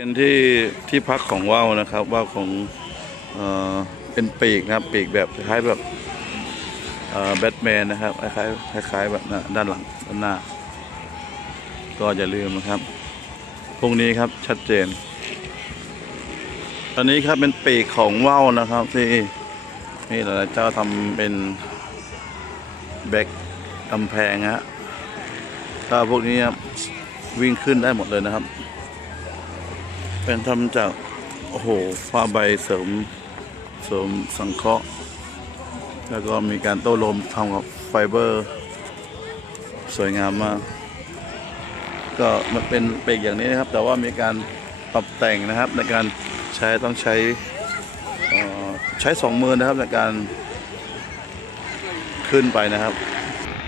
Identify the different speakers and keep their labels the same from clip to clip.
Speaker 1: เป็นที่ที่พักของว่าวนะครับว่าวของเอ่อเป็นปีกนะครับปีกแบบคล้ายแบบเอ่อแบทแมนนะครับคล้ายๆคล้ายๆแบบน่ะด้านหลังด้านหน้า ก็อย่าลืมนะครับพรุ่งนี้ครับชัดเจน ตอนนี้ครับเป็นปีกของว่าวนะครับที่นี่หลายๆเจ้าทำเป็นแบกกำแพงฮะถ้าพวกนี้ครับวิ่งขึ้นได้หมดเลยนะครับ เป็นทำจากโอ้โหผ้าใบเสริมเสริมสังเคราะห์ แล้วก็มีการโต้ลมทำกับไฟเบอร์ สวยงามมาก ก็มันเป็นเปกอย่างนี้นะครับ แต่ว่ามีการปรับแต่งนะครับ ในการใช้ต้องใช้ใช้สองมือนะครับในการขึ้นไปนะครับ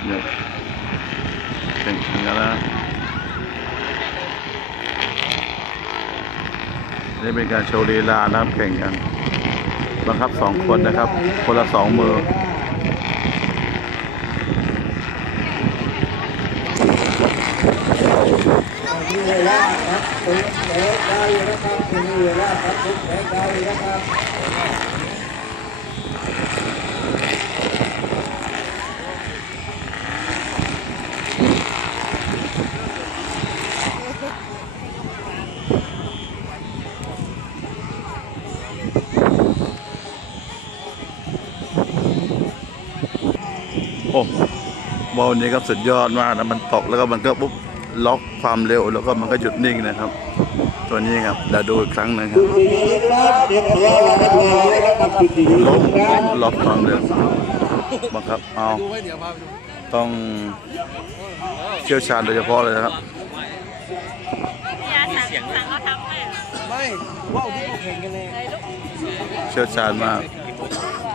Speaker 1: เนี่ยเป็นอย่างนั้นนะ นี่เป็นการโชว์ลีลาน้ำแข่งกันบังคับสองคนนะครับ คนละสองมือ
Speaker 2: มีเวลาครับ ถึงแสนได้นะครับมีเวลาครับถึงแสนได้นะครับ
Speaker 1: โอ้บอลนี้ก็สุดยอดมากนะ มันตกแล้วก็มันก็ปุ๊บล็อกความเร็วแล้วก็มันก็หยุดนิ่งนะครับ ตัวนี้ครับเดี๋ยวดูอีกครั้งหนึงครับ
Speaker 2: ดีครับเรียบร้อยแล้วนะครับดี
Speaker 1: ล้ม
Speaker 2: ครับ
Speaker 1: ล็อกความเร็วบังคับเอาต้องเชี่ยวชาญโดยเฉพาะเลยนะครับ
Speaker 3: ยาสั่งสั่งเขาทำให้
Speaker 2: ไม่ว่าวที่เขาแข่งกันเลย
Speaker 1: เชี่ยวชาญมาก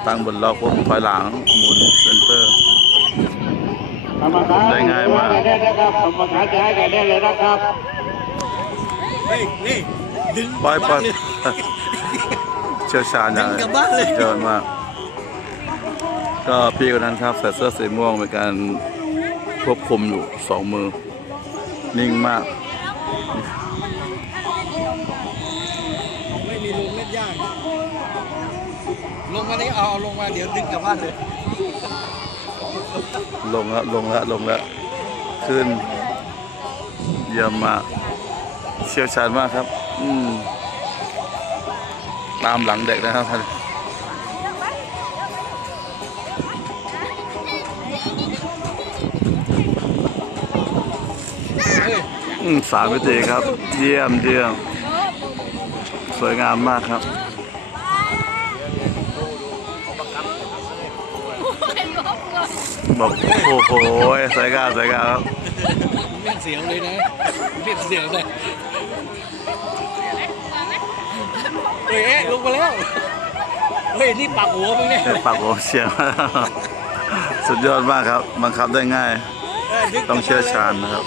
Speaker 1: ตั้งบนล็อกปุ๊บถอยหลังหมุนเซนเตอร์
Speaker 2: กรรมการ
Speaker 1: ได้ง่ายมาก
Speaker 2: ได้นะครับกรรมการจะให้กันได้เลยนะครับ
Speaker 1: ปล่อยปล่อยเชี่ยวชาญอย่างเยอดมาก ก็พี่คนนั้นครับใส่เสื้อสีม่วงเป็นการควบคุมอยู่สองมือ นิ่งมาก
Speaker 4: ไม่มีลงเล่นยากลงมานี้เอาเอาลงมาเดี๋ยวดึงกลับบ้านเลย
Speaker 1: ลงล้วลงล้วลงล้วขึ้น เยี่ยมมากเชี่ยวชาญมากครับ อืมตามหลังเด็กนะครับท่านสามวิธีครับ เยี่ยมเยี่ยม สวยงามมากครับ บอกโอ้โหสวยงามสวยงามครับ
Speaker 4: เปลี่ยนเสียงเลยนะเปลี่ยนเสียงเลยเฮ้ยเอ๊ะลงมาแล้วเฮ้ยนี่ปากหัวมึงเนี่ย
Speaker 1: เป็นปากโอเชียงสุดยอดมากครับบังคับได้ง่าย
Speaker 4: เออดึกกลับบ้านลย
Speaker 1: ต้องเชี่ยวชาญนะครับ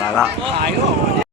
Speaker 1: มาละ
Speaker 4: ถ่ายก็